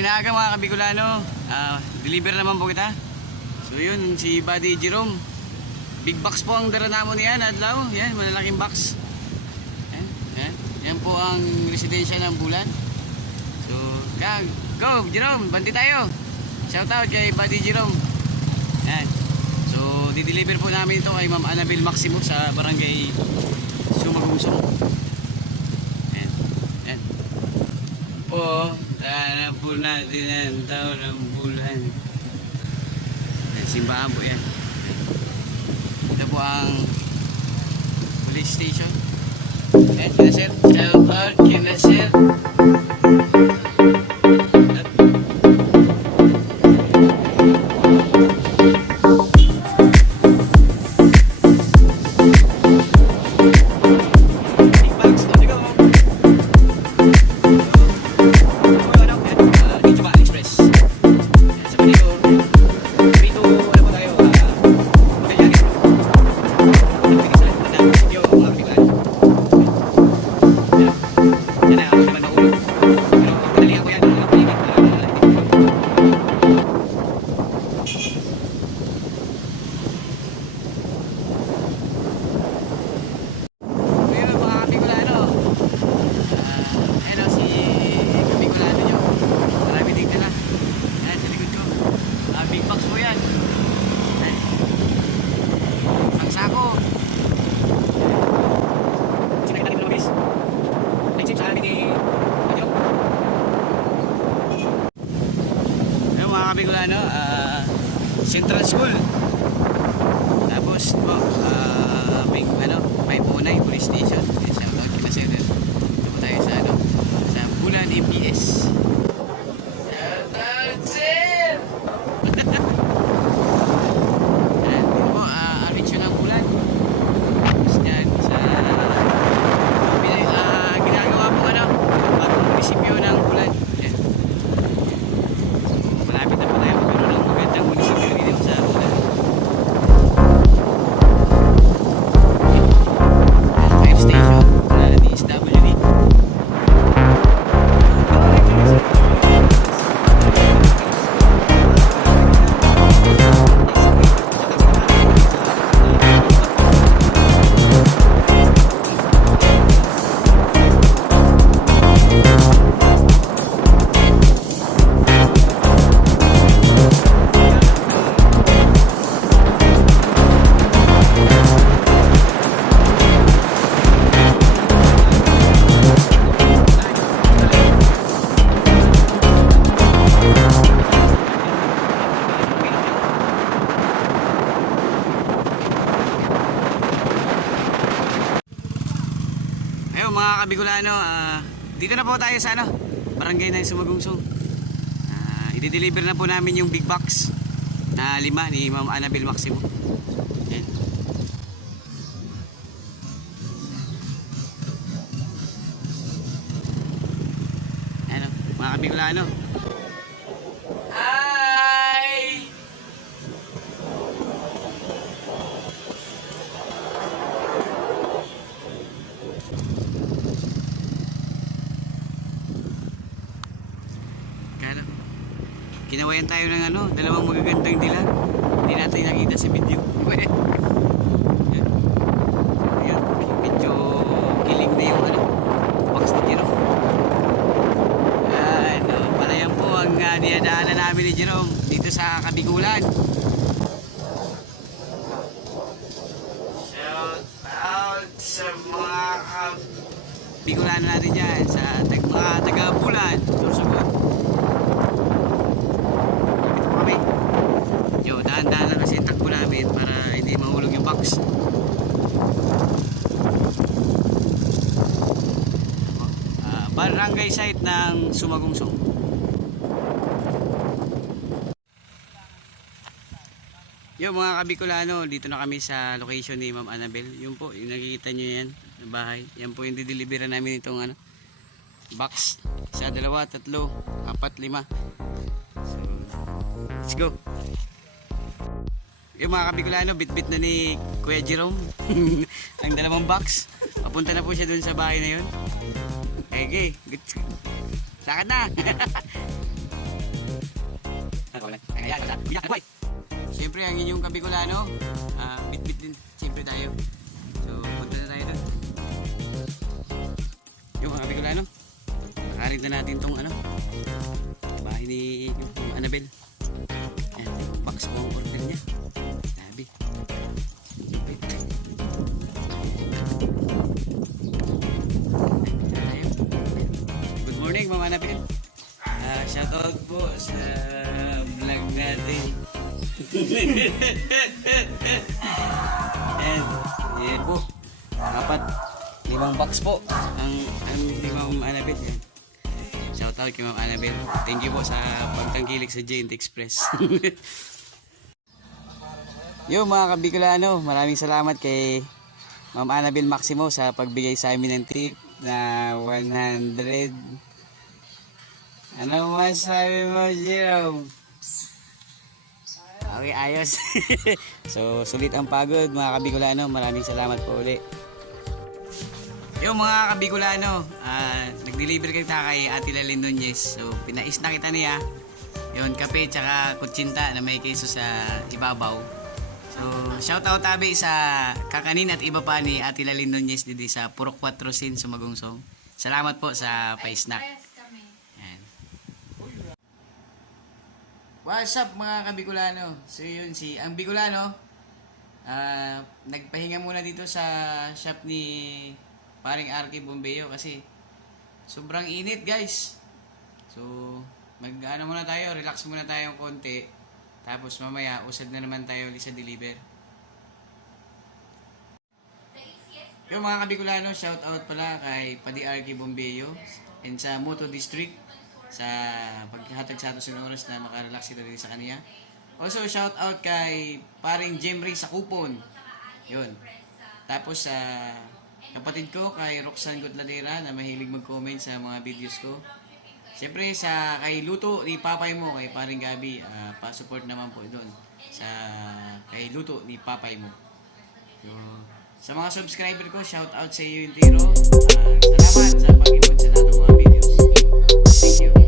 Magandang inaga mga Kabicolano. Deliver naman po kita. So yun, si Buddy Jerome. Big box po ang dala namin niyan, adlaw. Yan, malalaking box. Yan po ang residensya ng Bulan. So, go Jerome, banti tayo. Shout out kay Buddy Jerome. Yan. So, di-deliver po namin ito kay Ma'am Annabel Maximo sa barangay Sumagungsong. Yan po, hanap po natin ang taon ng Bulan. Simbahan po yan. Ito po ang police station. Yan, kina sir. Shout out kina sir. Kabicolano, Central School. Tapos po, may punay police station. Shout out kina sir. Ito po tayo sa sa Bulan MPS. Shout out sir. Ito po, arrange ng Bulan. Tapos dyan sa ginagawa po batong munisipyo ng Bulan. Malapit na po tayo magkaroon ng magandang munisipyo dito sa Bulan. Fire station na DSWD. Mga Kabicolano, dito na po tayo sa barangay ng Sumagungsong. I-deliver na po namin yung big box na 5 ni Ma'am Annabel Maximo. Yan. Ano, mga Kabicolano. Kinawayan tayo ng dalawang magagandang dilan. Hindi natin nakita sa video. Yan. Medyo kiling na yung box ni Jerome. Pala yan po ang dinadaanan namin ni Jerome dito sa Kabigulan. Shout out sa mga Kabigulan natin dyan sa mga taga-Bulan. Susugot. Dahan-dahan lang kasi yung takbo namin para hindi mahulog yung box. Barangay site ng Sumagungsong. Yung mga Kabicolano, dito na kami sa location ni Ma'am Annabel. Yun po, yung nakikita nyo yan na bahay. Yan po yung dideliveran namin itong box. 1, 2, 3, 4, 5. So, let's go. Yung mga Kabicolano, bit-bit na ni Kuya Jerome ang dalawang box. Papunta na po siya dun sa bahay na yun. Okay, lakad na. Siyempre, ang inyong Kabicolano, bit-bit din, siyempre tayo. So, punta na tayo doon. Yung mga Kabicolano, nakarin na natin tong ano, bahay ni Annabel. Ayan, box po ang order niya. Sabi. Good morning, Mama Annabel. Shoutout po sa vlog natin. Yan po. Dapat 5 box po ang ni Ma'am Annabel. Yan. Shoutout kay Ma'am Annabel. Thank you po sa pagtangkilik sa Giant Express. Yo mga Kabicolano, maraming salamat kay Ma'am Annabel Maximo sa pagbigay sa amin ng tip na 100. Ano masabi mo, Jerome? Okay, ayos. So, sulit ang pagod mga Kabicolano. Maraming salamat po uli. Yung mga Kabicolano, nag-deliver kita kay Ate Lalyn Nunez. So, pinais na kita niya. Yun, kape tsaka kutsinta na may keso sa ibabaw. So, shoutout tabi sa kakanin at iba pa ni Ate Lalyn Nunez dito sa Purok 4 Sin, Sumagungsong. Salamat po sa pa-snack. What's up mga Kabicolano? So yun, ang Bicolano, nagpahinga muna dito sa shop ni paring Arky Bombeo kasi sobrang init guys. So mag-ano muna tayo, relax muna tayo konti. Tapos mamaya usad na naman tayo ulit sa deliver. Yung mga Kabicolano, shout out pala kay Padi Arky Bombeo and sa Moto District sa paghatag sa ato sa oras na makarelax sila din sa kanya. Also, shout out kay paring Jemry sa Kupon. Yun. Tapos sa kapatid ko kay Roxanne Gutladera na mahilig mag-comment sa mga videos ko. Siyempre sa kay Luto ni Papay mo, kay paring Gabi, pa-support naman po doon sa kay Luto ni Papay mo. So, sa mga subscriber ko, shout out sa iyo yung Tiro. Salamat sa pag-input sa natong mga videos. Thank you.